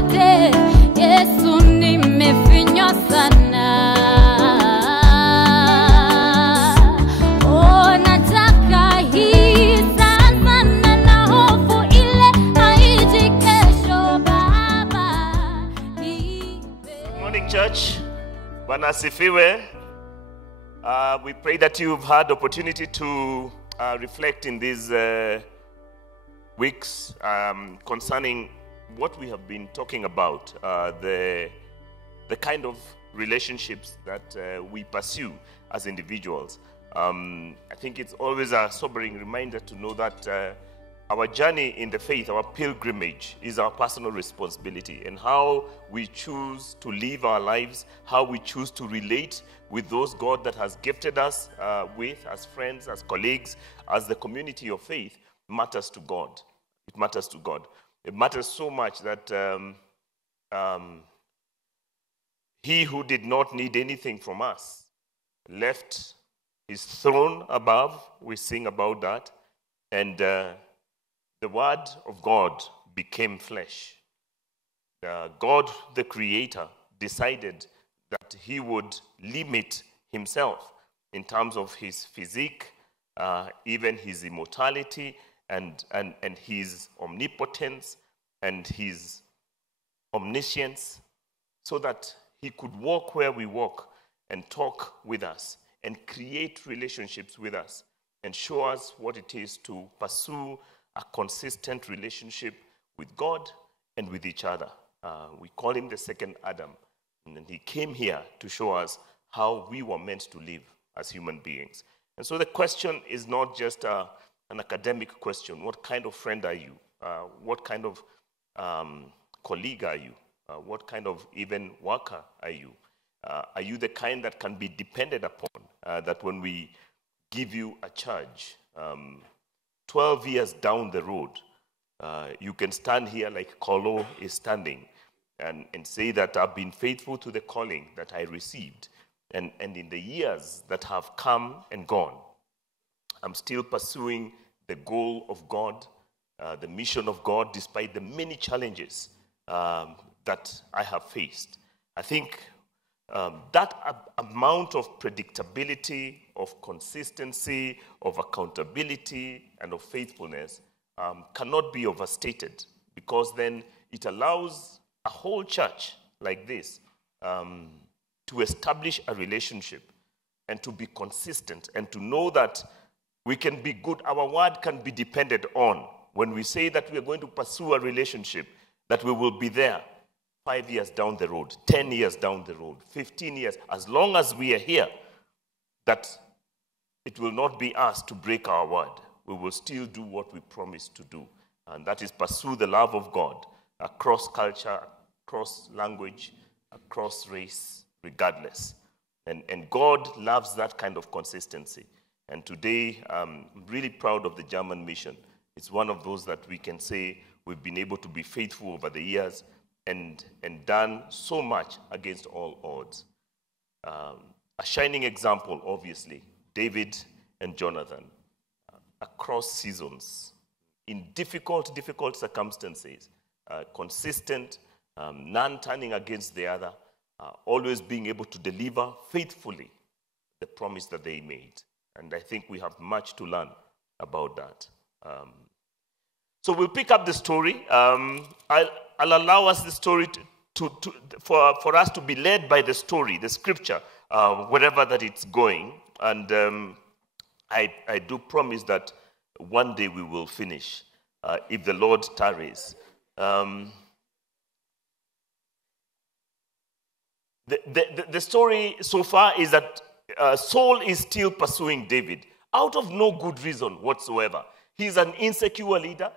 wote, Yesu nimefinywa sana. Oh, nataka hii sasa na hofu ile haiji kesho, Baba. Good morning, church. Bwana asifiwe. We pray that you've had opportunity to reflect in these weeks concerning what we have been talking about, the kind of relationships that we pursue as individuals. I think it's always a sobering reminder to know that our journey in the faith, our pilgrimage, is our personal responsibility, and how we choose to live our lives, how we choose to relate with those God that has gifted us with, as friends, as colleagues, as the community of faith, matters to God. It matters to God. It matters so much that He who did not need anything from us left His throne above. We sing about that. And the Word of God became flesh. God, the Creator, decided that He would limit Himself in terms of His physique, even His immortality, and His omnipotence, and His omniscience, so that He could walk where we walk and talk with us and create relationships with us and show us what it is to pursue a consistent relationship with God and with each other. We call Him the second Adam. And He came here to show us how we were meant to live as human beings. And so the question is not just an academic question. What kind of friend are you? What kind of colleague are you? What kind of even worker are you? Are you the kind that can be depended upon? That when we give you a charge, 12 years down the road, you can stand here like Kolo is standing and say that I've been faithful to the calling that I received. And in the years that have come and gone, I'm still pursuing the goal of God, the mission of God, despite the many challenges that I have faced. I think that amount of predictability, of consistency, of accountability, and of faithfulness cannot be overstated, because then it allows a whole church like this to establish a relationship and to be consistent and to know that we can be good. Our word can be depended on. When we say that we are going to pursue a relationship, that we will be there 5 years down the road, 10 years down the road, 15 years, as long as we are here, that it will not be us to break our word. We will still do what we promised to do, and that is pursue the love of God across culture, across language, across race, regardless. And God loves that kind of consistency. And today, I'm really proud of the German mission. It's one of those that we can say we've been able to be faithful over the years and done so much against all odds. A shining example, obviously, David and Jonathan, across seasons, in difficult circumstances, consistent, none turning against the other, always being able to deliver faithfully the promise that they made. And I think we have much to learn about that. So we'll pick up the story. I'll allow us the story for us to be led by the story, the scripture, wherever that it's going. And I do promise that one day we will finish, if the Lord tarries. The story so far is that Saul is still pursuing David out of no good reason whatsoever. He's an insecure leader.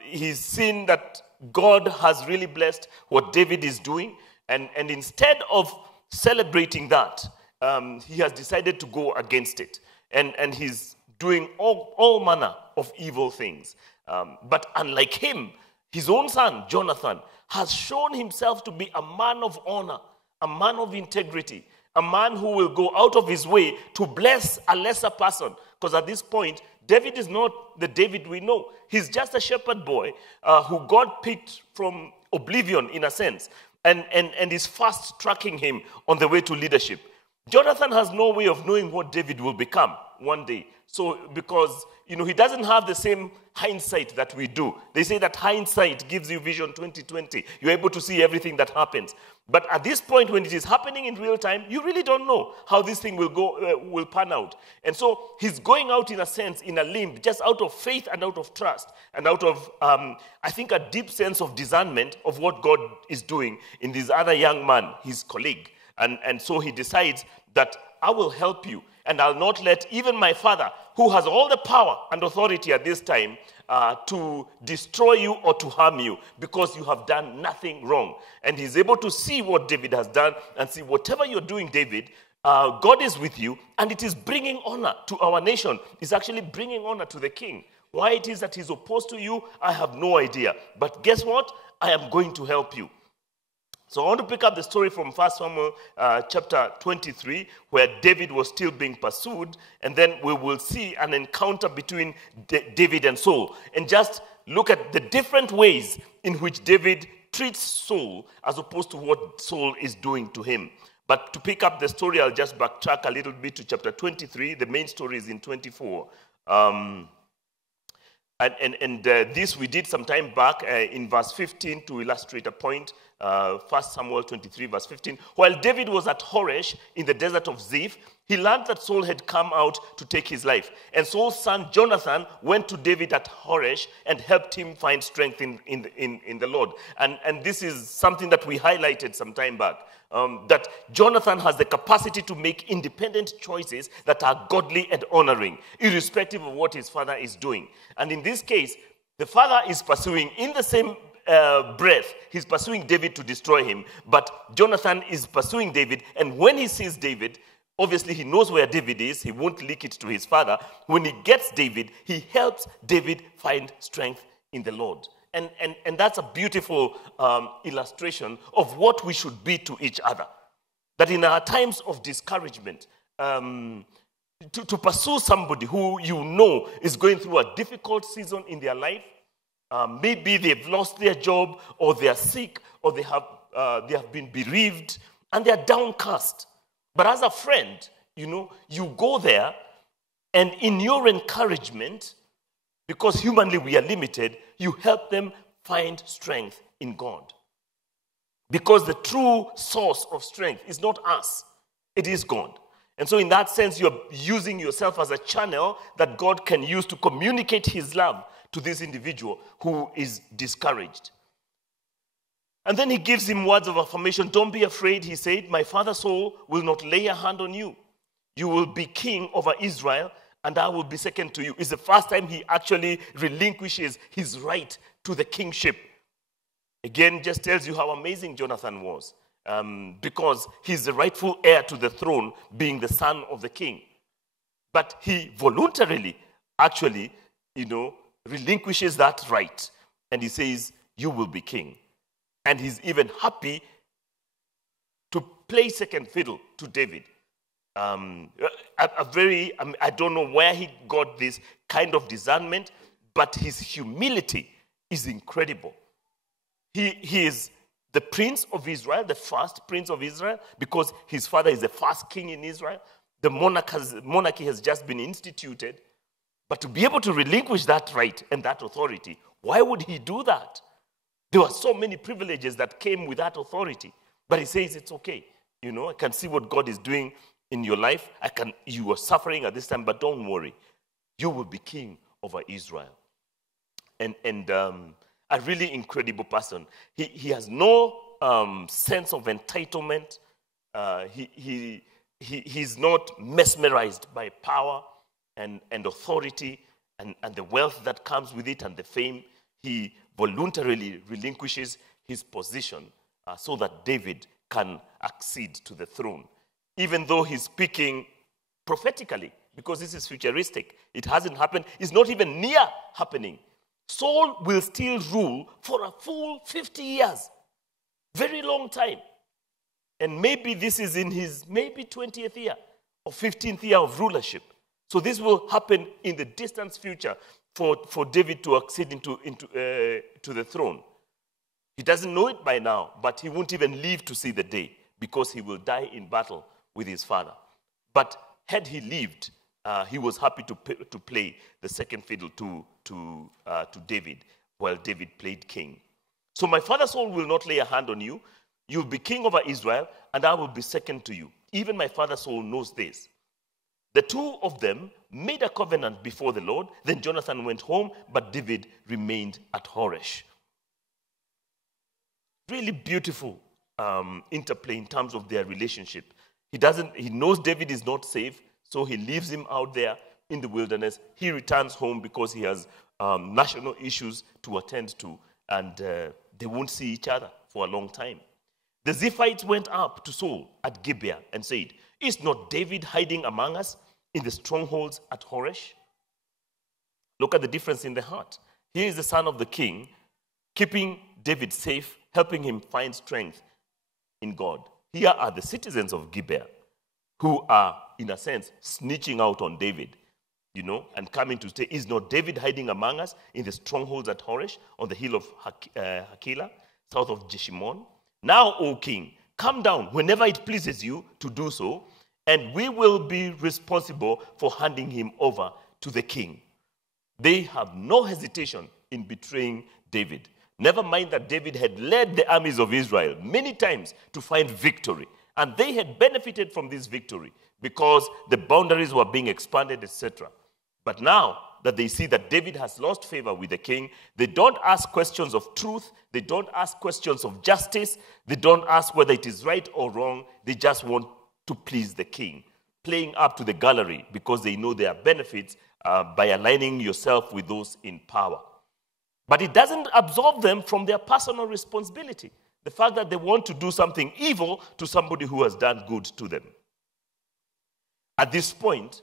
He's seen that God has really blessed what David is doing. And instead of celebrating that, he has decided to go against it. And he's doing all manner of evil things. But unlike him, his own son, Jonathan, has shown himself to be a man of honor, a man of integrity, a man who will go out of his way to bless a lesser person. Because at this point, David is not the David we know. He's just a shepherd boy who God picked from oblivion in a sense, and is fast tracking him on the way to leadership. Jonathan has no way of knowing what David will become one day. So, because, he doesn't have the same hindsight that we do. They say that hindsight gives you vision 2020. You're able to see everything that happens. But at this point, when it is happening in real time, you really don't know how this thing will pan out. And so he's going out, in a sense, in a limb, just out of faith and out of trust, and out of, I think, a deep sense of discernment of what God is doing in this other young man, his colleague. And so he decides that I will help you, and I'll not let even my father, who has all the power and authority at this time, to destroy you or to harm you, because you have done nothing wrong. And he's able to see what David has done and see whatever you're doing, David, God is with you, and it is bringing honor to our nation. It's actually bringing honor to the king. Why it is that he's opposed to you, I have no idea. But guess what? I am going to help you. So I want to pick up the story from 1 Samuel chapter 23, where David was still being pursued, and then we will see an encounter between David and Saul, and just look at the different ways in which David treats Saul as opposed to what Saul is doing to him. But to pick up the story, I'll just backtrack a little bit to chapter 23. The main story is in 24. This we did some time back in verse 15 to illustrate a point. 1 Samuel 23 verse 15. While David was at Horesh in the desert of Ziph, he learned that Saul had come out to take his life. And Saul's son Jonathan went to David at Horesh and helped him find strength in the Lord. And this is something that we highlighted some time back. That Jonathan has the capacity to make independent choices that are godly and honoring, irrespective of what his father is doing. And in this case, the father is pursuing, in the same breath, he's pursuing David to destroy him, but Jonathan is pursuing David, and when he sees David, obviously he knows where David is, he won't leak it to his father. When he gets David, he helps David find strength in the Lord. And that's a beautiful illustration of what we should be to each other. That in our times of discouragement, to pursue somebody who you know is going through a difficult season in their life, maybe they've lost their job, or they are sick, or they have been bereaved, and they are downcast. But as a friend, you go there, and in your encouragement, because humanly we are limited, you help them find strength in God. Because the true source of strength is not us, it is God. And so in that sense, you're using yourself as a channel that God can use to communicate his love to this individual who is discouraged. And then he gives him words of affirmation. Don't be afraid, he said. My father Saul will not lay a hand on you. You will be king over Israel, and I will be second to you. It's the first time he actually relinquishes his right to the kingship. Again, just tells you how amazing Jonathan was. Because he's the rightful heir to the throne, being the son of the king. But he voluntarily, actually, relinquishes that right. And he says, you will be king. And he's even happy to play second fiddle to David. I don't know where he got this kind of discernment, but his humility is incredible. He is the prince of Israel, the first prince of Israel, because his father is the first king in Israel. The monarchy has just been instituted. But to be able to relinquish that right and that authority, why would he do that? There were so many privileges that came with that authority. But he says, it's okay. I can see what God is doing in your life. You are suffering at this time, but don't worry. You will be king over Israel. And a really incredible person. He has no sense of entitlement. He's not mesmerized by power and authority and the wealth that comes with it and the fame. He voluntarily relinquishes his position so that David can accede to the throne. Even though he's speaking prophetically, because this is futuristic. It hasn't happened. It's not even near happening. Saul will still rule for a full 50 years. Very long time. And maybe this is in his 20th year or 15th year of rulership. So this will happen in the distant future for David to accede to the throne. He doesn't know it by now, but he won't even live to see the day because he will die in battle with his father. But had he lived, he was happy to play the second fiddle to David while David played king. So my father Saul will not lay a hand on you. You'll be king over Israel, and I will be second to you. Even my father Saul knows this. The two of them made a covenant before the Lord. Then Jonathan went home, but David remained at Horesh. Really beautiful interplay in terms of their relationship. He knows David is not safe, so he leaves him out there in the wilderness. He returns home because he has national issues to attend to, and they won't see each other for a long time. The Ziphites went up to Saul at Gibeah and said, "Is not David hiding among us in the strongholds at Horesh?" Look at the difference in the heart. Here is the son of the king, keeping David safe, helping him find strength in God. Here are the citizens of Gibeah who are, in a sense, snitching out on David, and coming to say, "Is not David hiding among us in the strongholds at Horesh, on the hill of Hakilah, south of Jeshimon? Now, O king, come down whenever it pleases you to do so, and we will be responsible for handing him over to the king." They have no hesitation in betraying David. Never mind that David had led the armies of Israel many times to find victory. And they had benefited from this victory because the boundaries were being expanded, etc. But now that they see that David has lost favor with the king, they don't ask questions of truth. They don't ask questions of justice. They don't ask whether it is right or wrong. They just want to please the king, playing up to the gallery because they know there are benefits by aligning yourself with those in power. But it doesn't absolve them from their personal responsibility. The fact that they want to do something evil to somebody who has done good to them. At this point,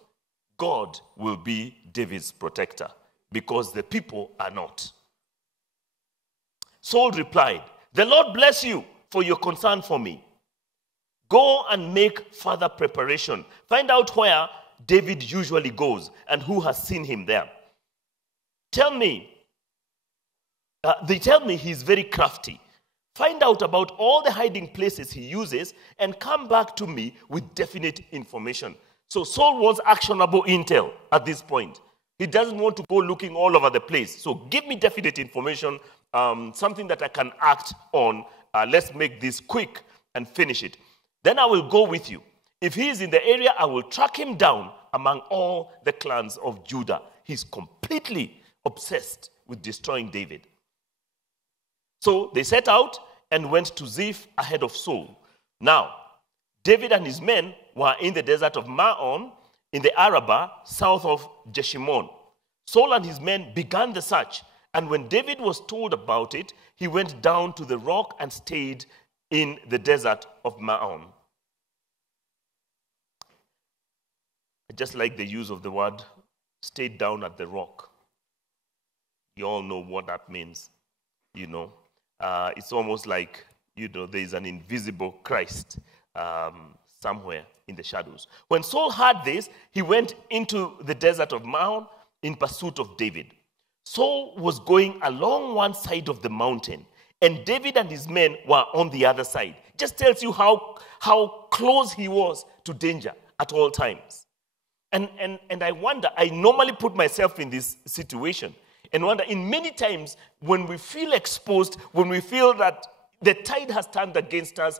God will be David's protector because the people are not. Saul replied, "The Lord bless you for your concern for me. Go and make further preparation. Find out where David usually goes and who has seen him there. They tell me he's very crafty. Find out about all the hiding places he uses and come back to me with definite information." So Saul wants actionable intel at this point. He doesn't want to go looking all over the place. So give me definite information, something that I can act on. Let's make this quick and finish it. Then I will go with you. If he is in the area, I will track him down among all the clans of Judah. He's completely obsessed with destroying David. So they set out and went to Ziph ahead of Saul. Now, David and his men were in the desert of Maon, in the Arabah, south of Jeshimon. Saul and his men began the search, and when David was told about it, he went down to the rock and stayed in the desert of Maon. I just like the use of the word, stayed down at the rock. You all know what that means, It's almost like, there's an invisible Christ somewhere in the shadows. When Saul heard this, he went into the desert of Maon in pursuit of David. Saul was going along one side of the mountain, and David and his men were on the other side. Just tells you how close he was to danger at all times. And I wonder, I normally put myself in this situation and wonder, in many times when we feel exposed, when we feel that the tide has turned against us,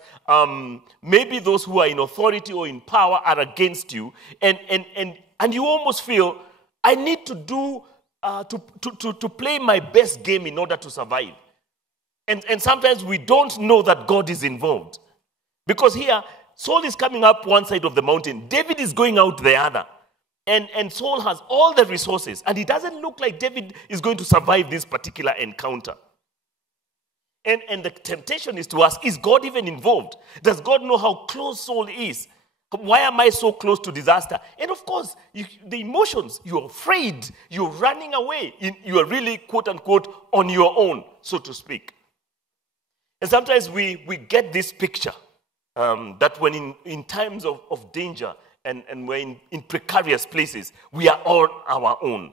maybe those who are in authority or in power are against you, and you almost feel, I need to do to play my best game in order to survive. And sometimes we don't know that God is involved. Because here, Saul is coming up one side of the mountain, David is going out the other. And Saul has all the resources, and it doesn't look like David is going to survive this particular encounter. And the temptation is to ask, is God even involved? Does God know how close Saul is? Why am I so close to disaster? And of course, the emotions, you're afraid, you're running away. You are really, quote unquote, on your own, so to speak. And sometimes we get this picture that when in times of danger, and we're in precarious places, we are on our own.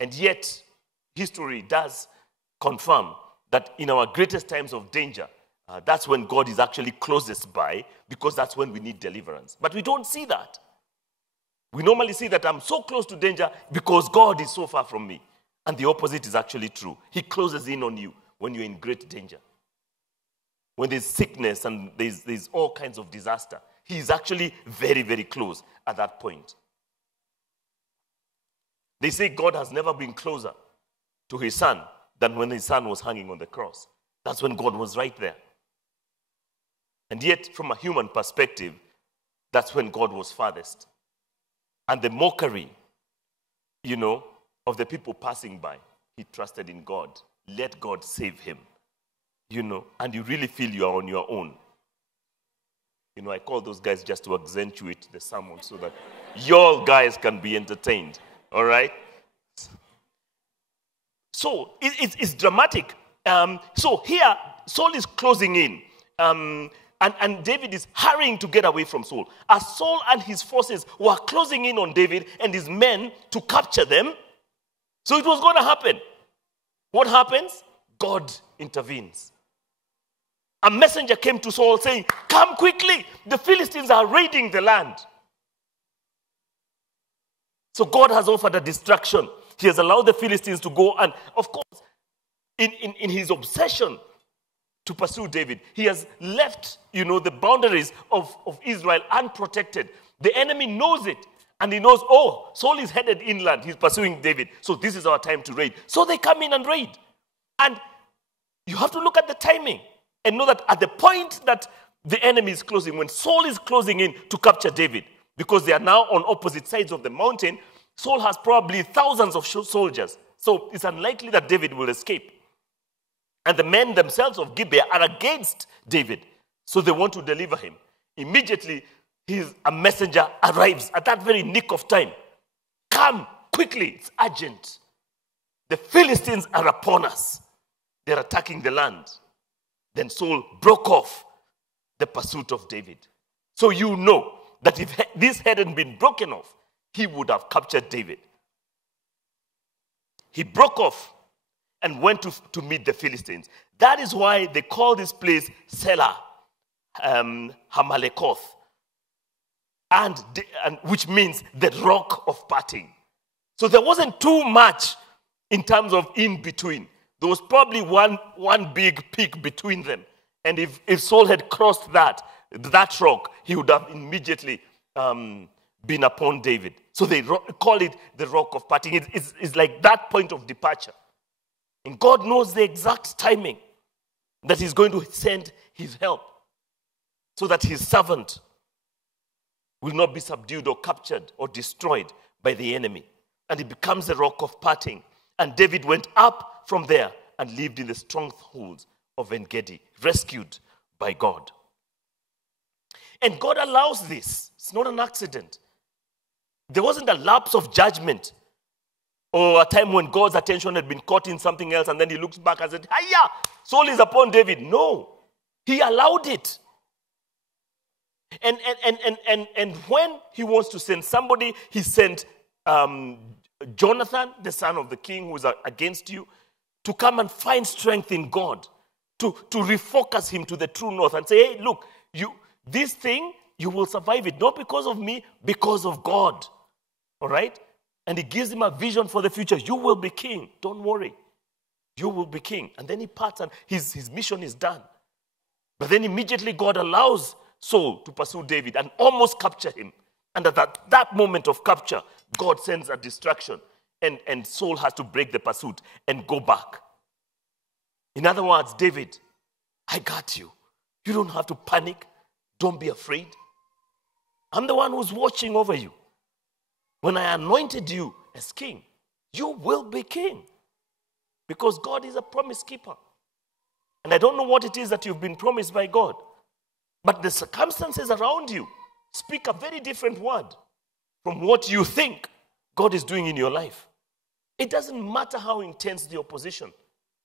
And yet, history does confirm that in our greatest times of danger, that's when God is actually closest by, because that's when we need deliverance. But we don't see that. We normally see that I'm so close to danger because God is so far from me. And the opposite is actually true. He closes in on you when you're in great danger. When there's sickness and there's all kinds of disaster, he is actually very, very close at that point. They say God has never been closer to his son than when his son was hanging on the cross. That's when God was right there. And yet, from a human perspective, that's when God was farthest. And the mockery, of the people passing by, he trusted in God. Let God save him. And you really feel you are on your own. I call those guys just to accentuate the sermon so that your guys can be entertained. All right? So, it's dramatic. So here, Saul is closing in. And David is hurrying to get away from Saul. As Saul and his forces were closing in on David and his men to capture them, so it was going to happen. What happens? God intervenes. A messenger came to Saul saying, "Come quickly, the Philistines are raiding the land." So God has offered a distraction. He has allowed the Philistines to go, and of course, in his obsession to pursue David, he has left, the boundaries of Israel unprotected. The enemy knows it, and he knows, Saul is headed inland. He's pursuing David, so this is our time to raid. So they come in and raid. And you have to look at the timing and know that at the point that the enemy is closing, when Saul is closing in to capture David, because they are now on opposite sides of the mountain, Saul has probably thousands of soldiers. So it's unlikely that David will escape. And the men themselves of Gibeah are against David. So they want to deliver him. Immediately, a messenger arrives at that very nick of time. Come, quickly, it's urgent. The Philistines are upon us. They're attacking the land. Then Saul broke off the pursuit of David. So you know that if this hadn't been broken off, he would have captured David. He broke off and went to meet the Philistines. That is why they call this place Selah, Hamalekoth, and which means the rock of parting. So there wasn't too much in terms of in between. There was probably one big peak between them. And if Saul had crossed that rock, he would have immediately been upon David. So they call it the rock of parting. It's like that point of departure. And God knows the exact timing that he's going to send his help so that his servant will not be subdued or captured or destroyed by the enemy. And it becomes the rock of parting. And David went up from there and lived in the strongholds of En-Gedi, rescued by God. And God allows this. It's not an accident. There wasn't a lapse of judgment or a time when God's attention had been caught in something else and then he looks back and said, "Hiya, Saul is upon David." No, he allowed it. And when he wants to send somebody, he sent Jonathan, the son of the king who is against you, to come and find strength in God, to refocus him to the true north and say, "Hey, look, this thing, you will survive it, not because of me, because of God." All right? And he gives him a vision for the future. You will be king. Don't worry. You will be king. And then he parts and his mission is done. But then immediately God allows Saul to pursue David and almost capture him. And at that moment of capture, God sends a distraction. And Saul has to break the pursuit and go back. In other words, David, I got you. You don't have to panic. Don't be afraid. I'm the one who's watching over you. When I anointed you as king, you will be king. Because God is a promise keeper. And I don't know what it is that you've been promised by God. But the circumstances around you speak a very different word from what you think God is doing in your life. It doesn't matter how intense the opposition.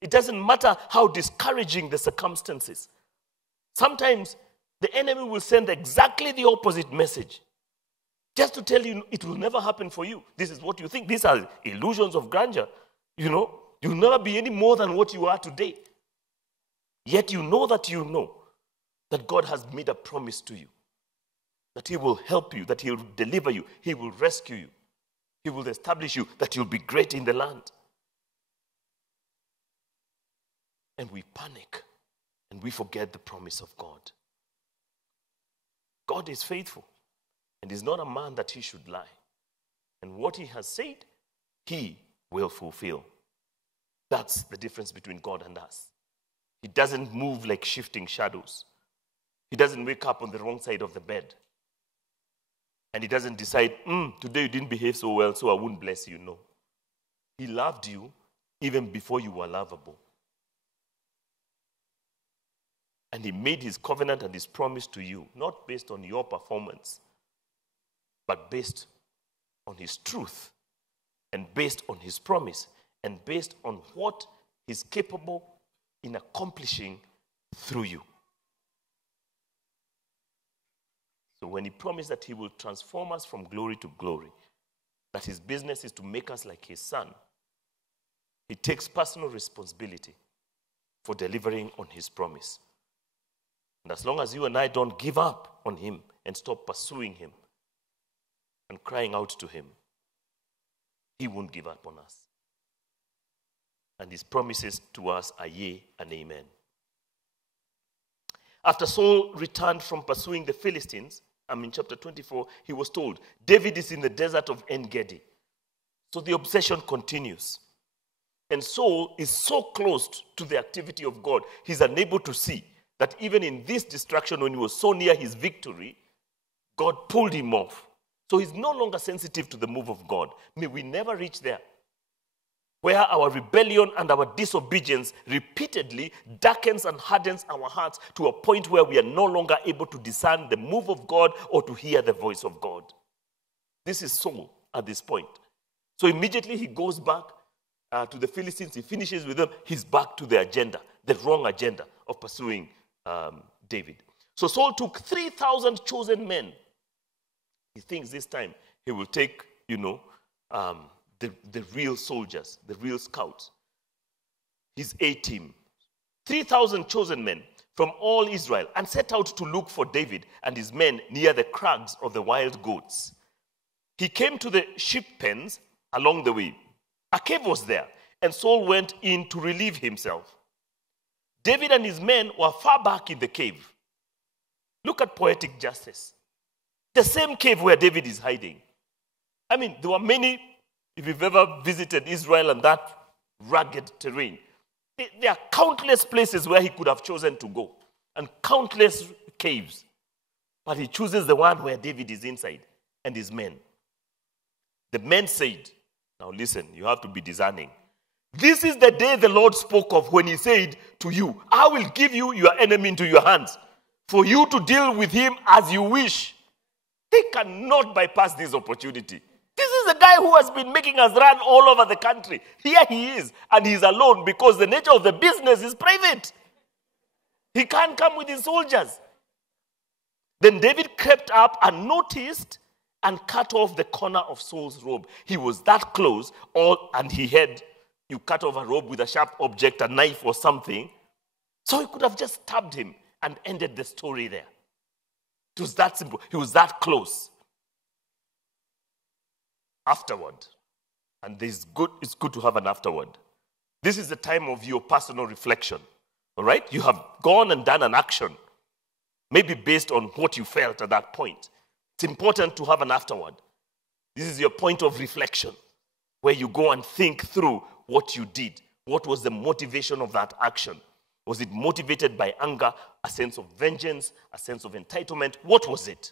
It doesn't matter how discouraging the circumstances. Sometimes the enemy will send exactly the opposite message. Just to tell you it will never happen for you. This is what you think. These are illusions of grandeur. You'll never be any more than what you are today. Yet you know that God has made a promise to you, that he will help you, that he will deliver you, he will rescue you, he will establish you, that you'll be great in the land. And we panic and we forget the promise of God. God is faithful and is not a man that he should lie. And what he has said, he will fulfill. That's the difference between God and us. He doesn't move like shifting shadows. He doesn't wake up on the wrong side of the bed. And he doesn't decide, today you didn't behave so well, so I won't bless you. No. He loved you even before you were lovable. And he made his covenant and his promise to you, not based on your performance, but based on his truth, and based on his promise, and based on what he's capable in accomplishing through you. So when he promised that he will transform us from glory to glory, that his business is to make us like his son, he takes personal responsibility for delivering on his promise. And as long as you and I don't give up on him and stop pursuing him and crying out to him, he won't give up on us. And his promises to us are yea and amen. After Saul returned from pursuing the Philistines, in chapter 24, he was told, David is in the desert of En-Gedi. So the obsession continues. And Saul is so close to the activity of God, he's unable to see that even in this distraction, when he was so near his victory, God pulled him off. So he's no longer sensitive to the move of God. May we never reach there, where our rebellion and our disobedience repeatedly darkens and hardens our hearts to a point where we are no longer able to discern the move of God or to hear the voice of God. This is Saul at this point. So immediately he goes back to the Philistines. He finishes with them. He's back to the agenda, the wrong agenda of pursuing David. So Saul took 3,000 chosen men. He thinks this time he will take, the real soldiers, the real scouts, his A-team, 3,000 chosen men from all Israel, and set out to look for David and his men near the crags of the wild goats. He came to the sheep pens along the way. A cave was there, and Saul went in to relieve himself. David and his men were far back in the cave. Look at poetic justice. The same cave where David is hiding. There were many, if you've ever visited Israel and that rugged terrain, there are countless places where he could have chosen to go, and countless caves. But he chooses the one where David is inside and his men. The men said, now listen, you have to be discerning. This is the day the Lord spoke of when he said to you, I will give you your enemy into your hands, for you to deal with him as you wish. They cannot bypass this opportunity. This is the guy who has been making us run all over the country. Here he is, and he's alone because the nature of the business is private. He can't come with his soldiers. Then David crept up and noticed and cut off the corner of Saul's robe. He was that close, and you cut off a robe with a sharp object, a knife or something. So he could have just stabbed him and ended the story there. It was that simple. He was that close. Afterward, and it's good to have an afterward. This is the time of your personal reflection. All right? You have gone and done an action, maybe based on what you felt at that point. It's important to have an afterward. This is your point of reflection, where you go and think through what you did. What was the motivation of that action? Was it motivated by anger, a sense of vengeance, a sense of entitlement? What was it?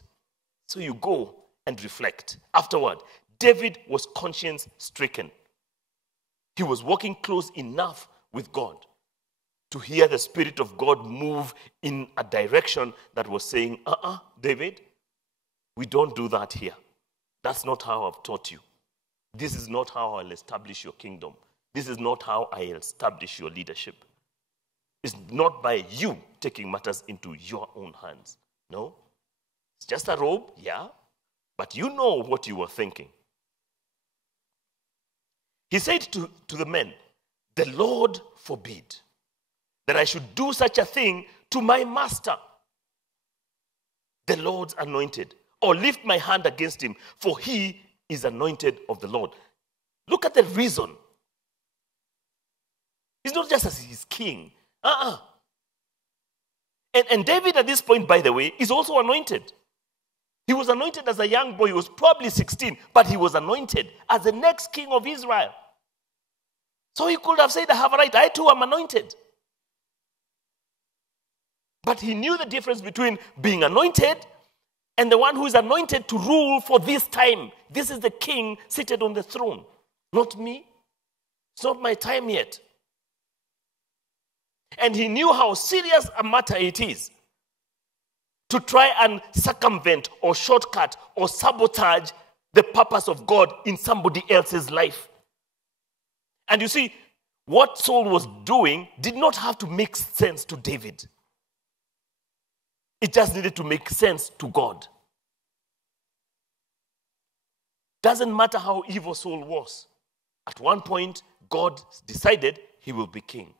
So you go and reflect. Afterward, David was conscience-stricken. He was walking close enough with God to hear the Spirit of God move in a direction that was saying, David, we don't do that here. That's not how I've taught you. This is not how I'll establish your kingdom. This is not how I'll establish your leadership. It's not by you taking matters into your own hands. No. It's just a robe, yeah, but you know what you were thinking. He said to the men, the Lord forbid. that I should do such a thing to my master, the Lord's anointed, or lift my hand against him, for he is anointed of the Lord. Look at the reason. He's not just as his king. And David at this point, by the way, is also anointed. He was anointed as a young boy. He was probably 16, but he was anointed as the next king of Israel. So he could have said, I have a right. I too am anointed. But he knew the difference between being anointed and the one who is anointed to rule for this time. This is the king seated on the throne. Not me. It's not my time yet. And he knew how serious a matter it is to try and circumvent or shortcut or sabotage the purpose of God in somebody else's life. And you see, what Saul was doing did not have to make sense to David. It just needed to make sense to God. Doesn't matter how evil Saul was. At one point, God decided he will be king.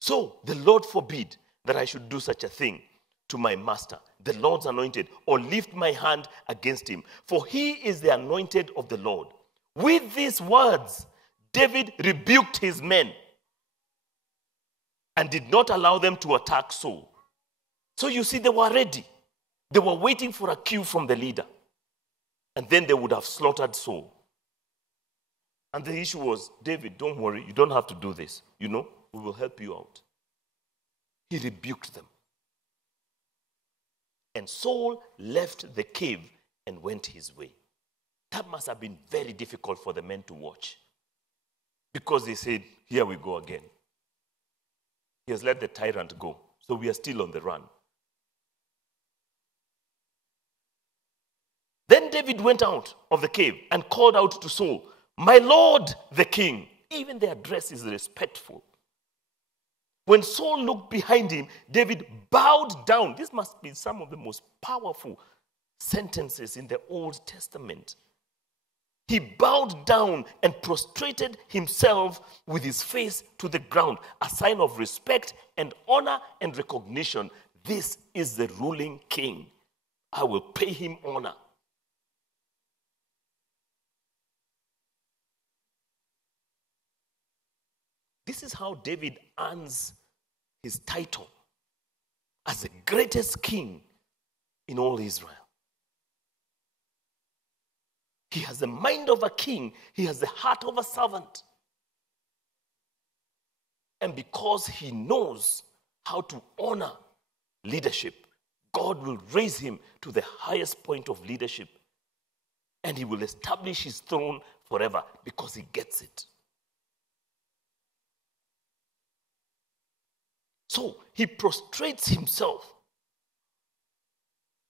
So, the Lord forbid that I should do such a thing to my master, the Lord's anointed, or lift my hand against him. For he is the anointed of the Lord. With these words, David rebuked his men and did not allow them to attack Saul. So you see, they were ready. They were waiting for a cue from the leader. And then they would have slaughtered Saul. And the issue was, David, don't worry, you don't have to do this. You know, we will help you out. He rebuked them. And Saul left the cave and went his way. That must have been very difficult for the men to watch. Because they said, here we go again. He has let the tyrant go. So we are still on the run. Then David went out of the cave and called out to Saul, my lord, the king. Even the address is respectful. When Saul looked behind him, David bowed down. This must be some of the most powerful sentences in the Old Testament. He bowed down and prostrated himself with his face to the ground, a sign of respect and honor and recognition. This is the ruling king. I will pay him honor. This is how David earns his title as the greatest king in all Israel. He has the mind of a king. He has the heart of a servant. And because he knows how to honor leadership, God will raise him to the highest point of leadership. And he will establish his throne forever because he gets it. So he prostrates himself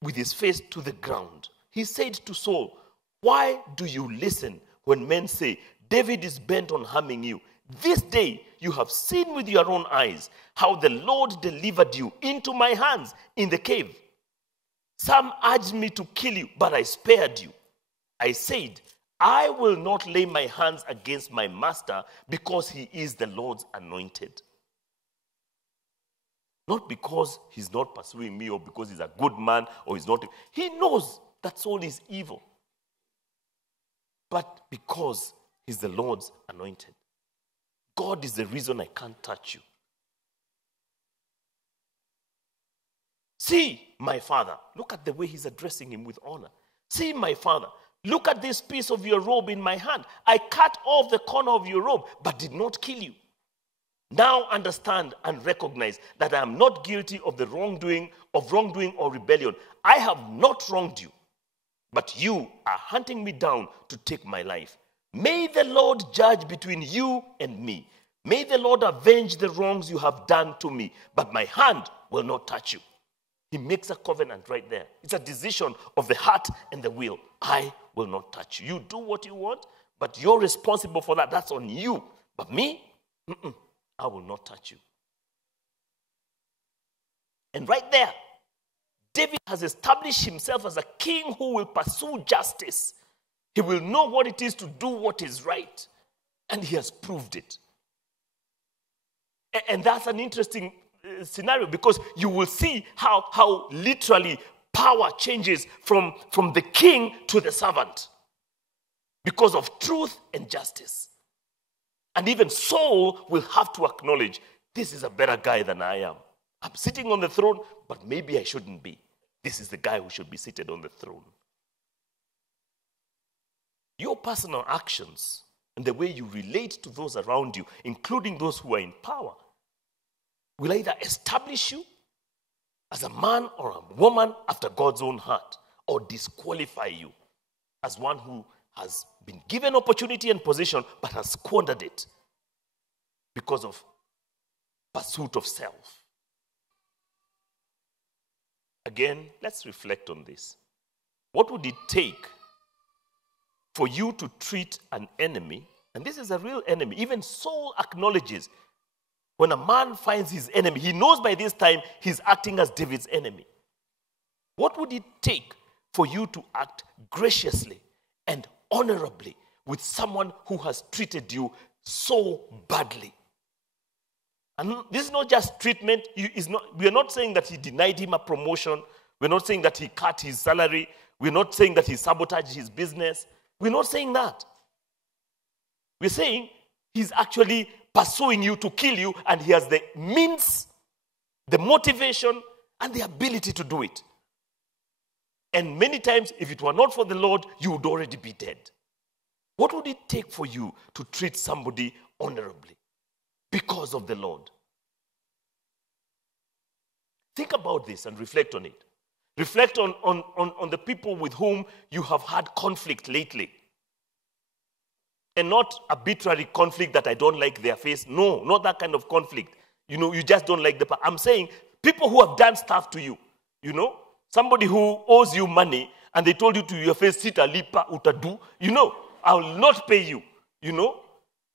with his face to the ground. He said to Saul, why do you listen when men say, David is bent on harming you? This day you have seen with your own eyes how the Lord delivered you into my hands in the cave. Some urged me to kill you, but I spared you. I said, I will not lay my hands against my master because he is the Lord's anointed. Not because he's not pursuing me or because he's a good man or he's not. He knows that Saul is evil. But because he's the Lord's anointed. God is the reason I can't touch you. See, my father. Look at the way he's addressing him with honor. See, my father. Look at this piece of your robe in my hand. I cut off the corner of your robe, but did not kill you. Now understand and recognize that I am not guilty of the wrongdoing or rebellion. I have not wronged you, but you are hunting me down to take my life. May the Lord judge between you and me. May the Lord avenge the wrongs you have done to me, but my hand will not touch you. He makes a covenant right there. It's a decision of the heart and the will. I will not touch you. You do what you want, but you're responsible for that. That's on you. But me, I will not touch you. And right there, David has established himself as a king who will pursue justice. He will know what it is to do what is right. And he has proved it. And that's an interesting scenario, because you will see how literally power changes from the king to the servant because of truth and justice. And even Saul will have to acknowledge, this is a better guy than I am. I'm sitting on the throne, but maybe I shouldn't be. This is the guy who should be seated on the throne. Your personal actions and the way you relate to those around you, including those who are in power, will either establish you as a man or a woman after God's own heart, or disqualify you as one who has been given opportunity and position but has squandered it because of pursuit of self. Again, let's reflect on this. What would it take for you to treat an enemy, and this is a real enemy? Even Saul acknowledges, when a man finds his enemy, he knows by this time he's acting as David's enemy. What would it take for you to act graciously and honorably with someone who has treated you so badly? And this is not just treatment. We are not saying that he denied him a promotion. We're not saying that he cut his salary. We're not saying that he sabotaged his business. We're not saying that. We're saying he's actually pursuing you to kill you, and he has the means, the motivation, and the ability to do it. And many times, if it were not for the Lord, you would already be dead. What would it take for you to treat somebody honorably because of the Lord? Think about this and reflect on it. Reflect on the people with whom you have had conflict lately. And not arbitrary conflict that I don't like their face. No, not that kind of conflict. You just don't like the... I'm saying people who have done stuff to you. Somebody who owes you money and they told you to your face, sita lipa utadu. I will not pay you.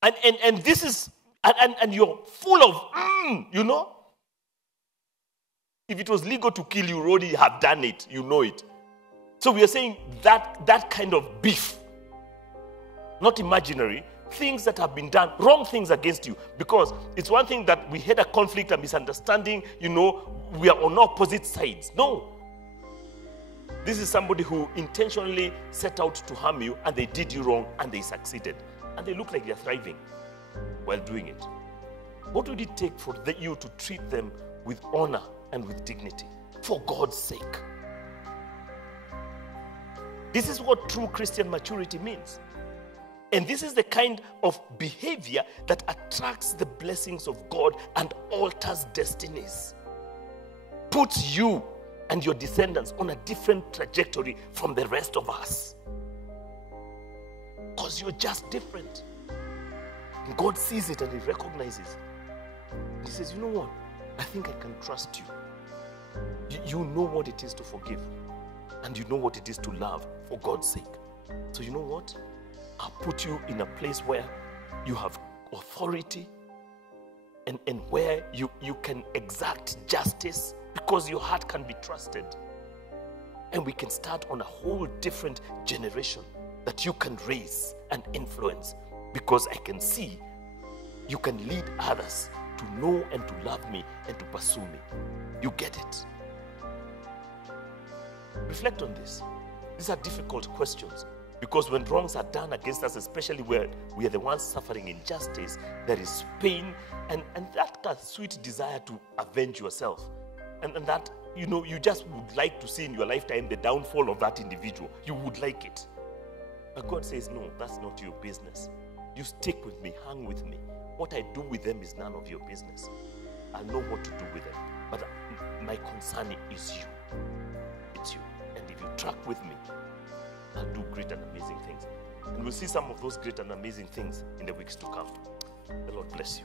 And this is... And you're full of... If it was legal to kill, you already have done it. You know it. So we are saying that kind of beef, not imaginary, things that have been done, wrong things against you. Because it's one thing that we had a conflict, a misunderstanding, we are on opposite sides. No. This is somebody who intentionally set out to harm you, and they did you wrong, and they succeeded. And they look like they're thriving while doing it. What would it take for you to treat them with honor and with dignity, for God's sake? This is what true Christian maturity means. And this is the kind of behavior that attracts the blessings of God and alters destinies. Puts you and your descendants on a different trajectory from the rest of us. Because you're just different. And God sees it and He recognizes. And He says, you know what? I think I can trust you. You know what it is to forgive. And you know what it is to love for God's sake. So you know what? I'll put you in a place where you have authority and where you can exact justice because your heart can be trusted. And we can start on a whole different generation that you can raise and influence, because I can see you can lead others to know and to love me and to pursue me. You get it? Reflect on this. These are difficult questions, because when wrongs are done against us, especially where we are the ones suffering injustice, there is pain and that sweet desire to avenge yourself. And that, you just would like to see in your lifetime the downfall of that individual. You would like it. But God says, no, that's not your business. You stick with me, hang with me. What I do with them is none of your business. I know what to do with them. But my concern is you. It's you. And if you track with me, I'll do great and amazing things. And we'll see some of those great and amazing things in the weeks to come. The Lord bless you.